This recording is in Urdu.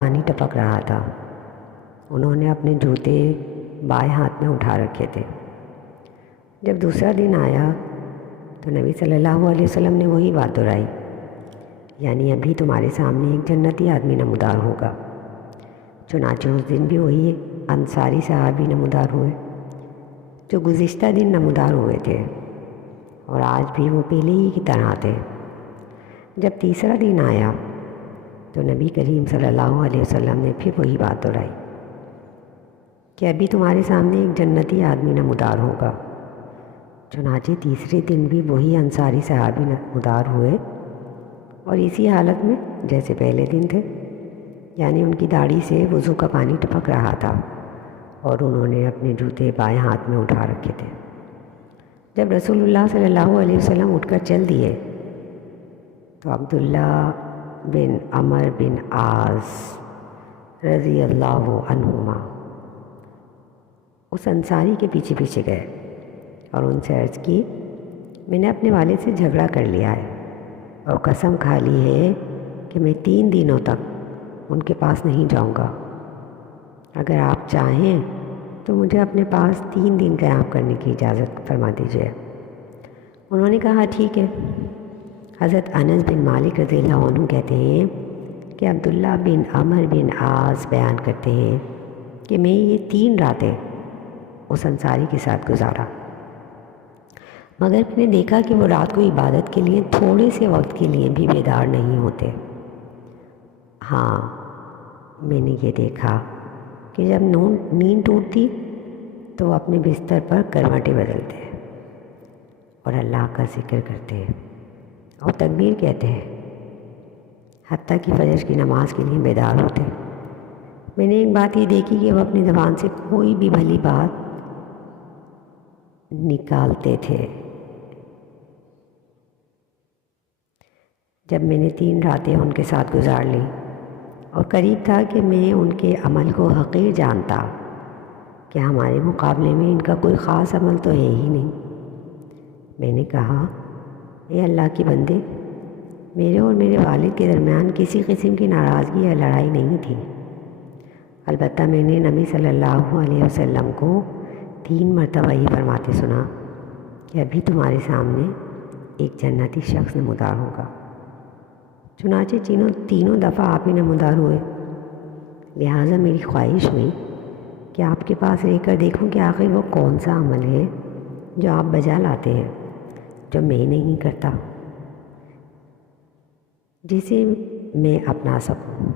پانی ٹپک رہا تھا۔ انہوں نے اپنے جوتے بائیں ہاتھ میں اٹھا رکھے تھے۔ جب دوسرا دن آیا تو نبی صلی اللہ علیہ وسلم نے وہی بات دہرائی، یعنی ابھی تمہارے سامنے ایک جنتی آدمی نمودار ہوگا۔ چنانچہ اس دن بھی وہی انصاری صحابی نمودار ہوئے جو گزشتہ دن نمودار ہوئے تھے، اور آج بھی وہ پہلے ہی کی طرح تھے۔ جب تیسرا دن آیا تو نبی کریم صلی اللہ علیہ وسلم نے پھر وہی بات دہرائی کہ ابھی تمہارے سامنے ایک جنتی آدمی نمودار ہوگا۔ چنانچہ تیسرے دن بھی وہی انصاری صحابی نمودار ہوئے، اور اسی حالت میں جیسے پہلے دن تھے، یعنی ان کی داڑھی سے وضو کا پانی ٹپک رہا تھا، اور انہوں نے اپنے جوتے بائیں ہاتھ میں اٹھا رکھے تھے۔ جب رسول اللہ صلی اللہ علیہ وسلم اٹھ کر چل دیے تو عبداللہ بن عمر بن عاص رضی اللہ عنہما اس انصاری کے پیچھے پیچھے گئے اور ان سے عرض کی، میں نے اپنے والد سے جھگڑا کر لیا ہے اور قسم کھا لی ہے کہ میں 3 دنوں تک ان کے پاس نہیں جاؤں گا۔ اگر آپ چاہیں تو مجھے اپنے پاس 3 دن قیام کرنے کی اجازت فرما دیجیے۔ انہوں نے کہا ٹھیک ہے۔ حضرت انس بن مالک رضی اللہ عنہ کہتے ہیں کہ عبداللہ بن عمر بن عاص بیان کرتے ہیں کہ میں یہ 3 راتیں اس انصاری کے ساتھ گزارا، مگر میں نے دیکھا کہ وہ رات کو عبادت کے لیے تھوڑے سے وقت کے لیے بھی بیدار نہیں ہوتے۔ ہاں، میں نے یہ دیکھا کہ جب نیند ٹوٹتی تو وہ اپنے بستر پر کروٹیں بدلتے اور اللہ کا ذکر کرتے اور تکبیر کہتے ہیں، حتیٰ کہ فجر کی نماز کے لیے بیدار ہوتے۔ میں نے ایک بات یہ دیکھی کہ وہ اپنی زبان سے کوئی بھی بھلی بات نکالتے تھے۔ جب میں نے 3 راتیں ان کے ساتھ گزار لی اور قریب تھا کہ میں ان کے عمل کو حقیر جانتا کہ ہمارے مقابلے میں ان کا کوئی خاص عمل تو ہے ہی نہیں، میں نے کہا، اے اللہ کے بندے، میرے اور میرے والد کے درمیان کسی قسم کی ناراضگی یا لڑائی نہیں تھی، البتہ میں نے نبی صلی اللہ علیہ وسلم کو 3 مرتبہ یہ فرماتے سنا کہ ابھی تمہارے سامنے ایک جنتی شخص نمودار ہوگا۔ چنانچہ تینوں دفعہ آپ ہی نمودار ہوئے، لہٰذا میری خواہش ہوئی کہ آپ کے پاس رہ کر دیکھوں کہ آخر وہ کون سا عمل ہے جو آپ بجا لاتے ہیں جو میں نہیں کرتا، جسے میں اپنا سکوں۔